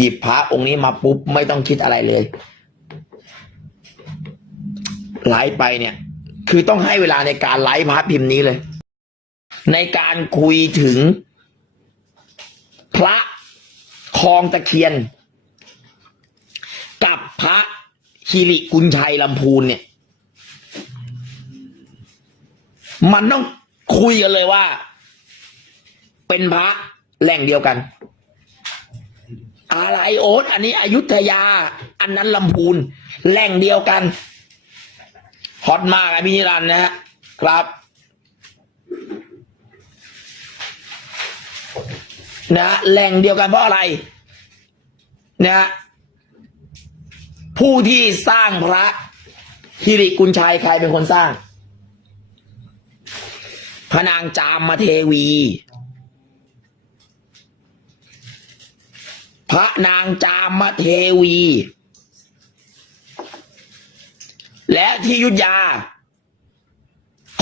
หยิบพระองค์นี้มาปุ๊บไม่ต้องคิดอะไรเลยไลฟ์ไปเนี่ย คือต้องให้เวลาในการไลฟ์พระพิมพ์นี้เลย ในการคุยถึง พระคลองตะเคียน กับพระฮิริกุญชัยลำพูนเนี่ย มันต้องคุยกันเลยว่า เป็นพระแหล่งเดียวกัน อะไรโอ๊ตอันนี้อยุธยา อันนั้นลำพูนแหล่งเดียวกันฮอตมากอะพี่นิรันด์นะฮะครับนะแหล่งเดียวกันเพราะอะไรนะผู้ที่สร้างพระฮิริกุญชัยใครเป็นคนสร้างพระนางจามาเทวี พระนางจามเทวี และที่ยุทธยา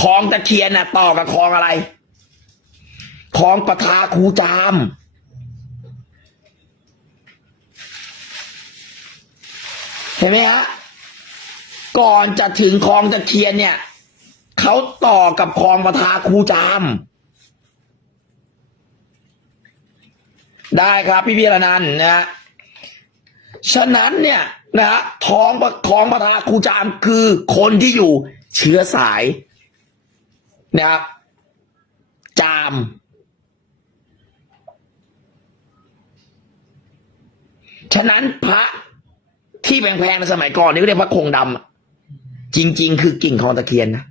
คลองตะเคียนน่ะ ต่อกับคลองอะไรคลองประทาคูจาม เห็นไหมฮะก่อนจะถึงคลองตะเคียนเนี่ยเขาต่อกับคลองประทาคูจาม ได้ครับ พี่พี่ระนันท์นะฮะฉะนั้นเนี่ยนะฮะท้องประคลองประทาคูจามคือคนที่อยู่เชื้อสายนะครับจาม ฉะนั้นพระที่แพงๆในสมัยก่อนนี่ก็เรียกพระคงดำจริง ๆ คือกิ่งคลองตะเคียนนะ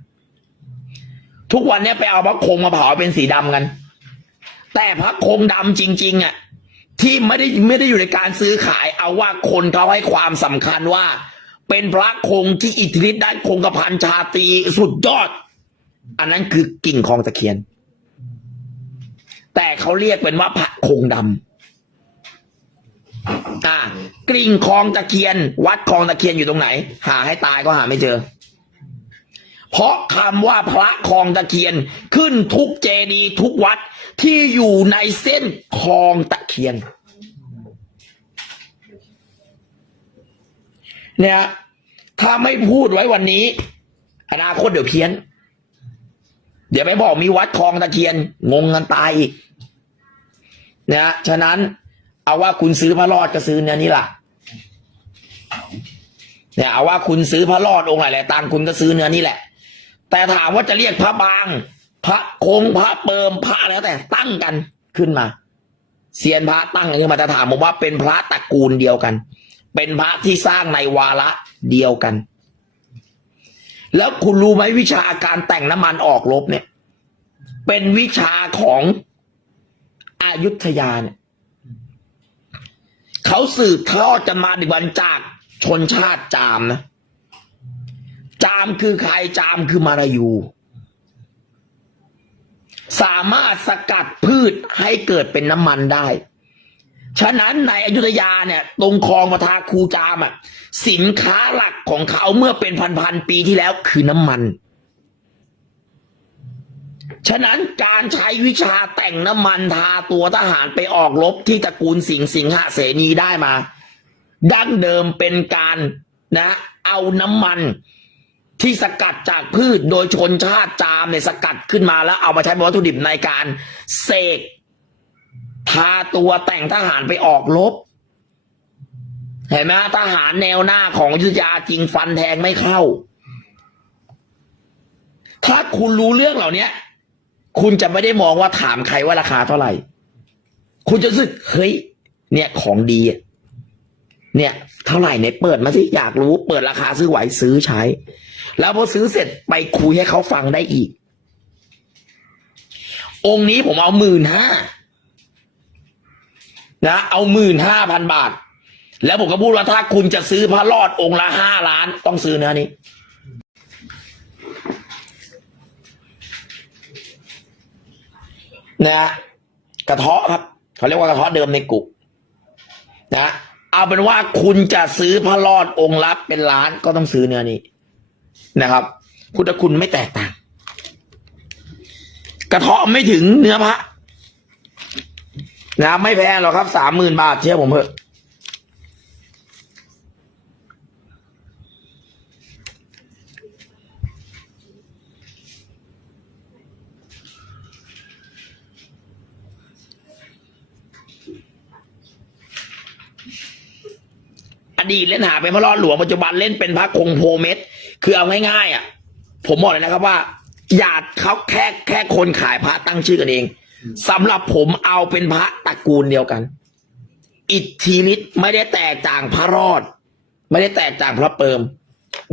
ทุกวันเนี้ยไปเอาพระคงมาเผาเป็นสีดำกัน แต่พระคงดำจริง ๆอะ ที่ไม่ได้ไม่ได้อยู่ในการซื้อขาย เอาว่าคนเขาให้ความสำคัญว่า เป็นพระคงที่อิทธิฤทธิ์ได้คงกระพันชาตีสุดยอด อันนั้นคือกิ่งคลองตะเคียน แต่เขาเรียกเป็นว่าพระคงดำอ่ากริ่งคลองตะเคียน วัดคลองตะเคียนอยู่ตรงไหน หาให้ตายก็หาไม่เจอ เพราะคำว่าพระคลองตะเคียนขึ้นทุกเจดีย์ทุกวัดที่อยู่ในเส้นคลองตะเคียน เนี่ยถ้าไม่พูดไว้วันนี้ อนาคตเดี๋ยวเพี้ยน เดี๋ยวไปบอกมีวัดคลองตะเคียน งงกันตายอีกนะฉะนั้นเอาว่าคุณซื้อพระรอดก็ซื้อเนี่ยนี่ล่ะเนี่ยเอาว่าคุณซื้อพระรอดองค์ไหนแหละตังคุณก็ซื้อเนื้อนี่แหละ แต่ถามว่าจะเรียกพระบาง พระคงพระเปิมพระแล้วแต่ตั้งกันขึ้นมาเซียนพระตั้งอันนี้มาแต่ถามผมว่าเป็นพระตระกูลเดียวกัน เป็นพระที่สร้างในวาระเดียวกัน แล้วคุณรู้ไหมวิชาการแต่งน้ำมันออกลบเนี่ย เป็นวิชาของอายุทยาเนี่ยเขาสืบทอดกันมาในวันจากชนชาติจามนะ จามคือใครจามคือมารายู สามารถสกัดพืชให้เกิดเป็นน้ำมันได้ ฉะนั้นในอยุธยาเนี่ย ตรงคลองประทาคูจามอะสินค้าหลักของเขาเมื่อเป็นพันๆปีที่แล้วคือน้ำมัน ฉะนั้นการใช้วิชาแต่งน้ำมันทาตัวทหารไปออกรบที่ตระกูลสิงห์สิงหเสนีได้มา ดั้งเดิมเป็นการนะ เอาน้ำมันที่สกัดจากพืชโดยชนชาติจามเนี่ยสกัดขึ้นมาแล้วเอามาใช้เป็นวัตถุดิบในการเสก ทาตัวแต่งทหารไปออกรบเห็นไหมทหารแนวหน้าของยุธยาจริงฟันแทงไม่เข้า ถ้าคุณรู้เรื่องเหล่านี้คุณจะไม่ได้มองว่าถามใครว่าราคาเท่าไหร่ คุณจะรู้สึกเฮ้ย เนี่ยของดี เนี่ย เท่าไหร่เนี่ยเปิดมาสิอยากรู้ เปิดราคาซื้อไหวซื้อใช้ แล้วพอซื้อเสร็จไปคุยให้เขาฟังได้อีก องค์นี้ผมเอาหมื่นห้า นะเอาหมื่นห้าพันบาท แล้วผมก็พูดว่าถ้าคุณจะซื้อพระรอดองค์ละห้าล้าน ต้องซื้อเนื้อนี้ นะ กระเทาะครับ เขาเรียกว่ากระเทาะเดิมในกุนะ เอาเป็นว่าคุณจะซื้อพระรอดองค์ลับเป็นล้านก็ต้องซื้อเนื้อนี้ นะครับพุทธคุณไม่แตกต่าง กระเทาะไม่ถึงเนื้อพระ นะไม่แพงหรอกครับสามหมื่นบาทเชื่อผมเถอะอดีตเล่นหาเป็นพระรอดหลวงปัจจุบันเล่นเป็นพระคงโพเมตคือเอาง่ายๆอะ ผมบอกเลยนะครับว่าอย่าเขาแค่แค่คนขายพระตั้งชื่อกันเอง สำหรับผมเอาเป็นพระตระกูลเดียวกัน อิทธิฤทธิ์ไม่ได้แตกต่างพระรอด ไม่ได้แตกต่างพระเปิม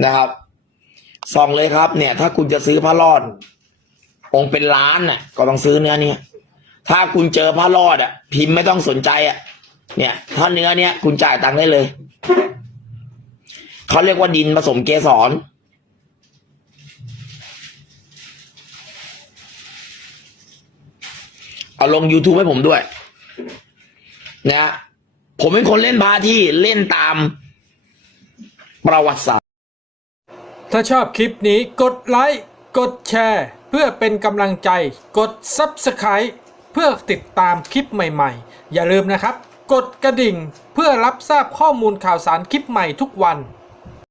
นะครับส่องเลยครับ เนี่ย ถ้าคุณจะซื้อพระรอด องค์เป็นล้านน่ะ ก็ต้องซื้อเนื้อเนี่ยถ้าคุณเจอพระรอดอะ พิมพ์ไม่ต้องสนใจอะ เนี่ย ถ้าเนื้อเนี่ยคุณจ่ายตังค์ได้เลยเขาเรียกว่าดินผสมเกสร เอาลง YouTube ให้ผมด้วย นะผมเป็นคนเล่นพาที่เล่นตามประวัติศาสตร์ ถ้าชอบคลิปนี้กดไลค์ กดแชร์ เพื่อเป็นกำลังใจ กด Subscribe เพื่อติดตามคลิปใหม่ๆ อย่าลืมนะครับ กดกระดิ่งเพื่อรับทราบข้อมูลข่าวสารคลิปใหม่ทุกวัน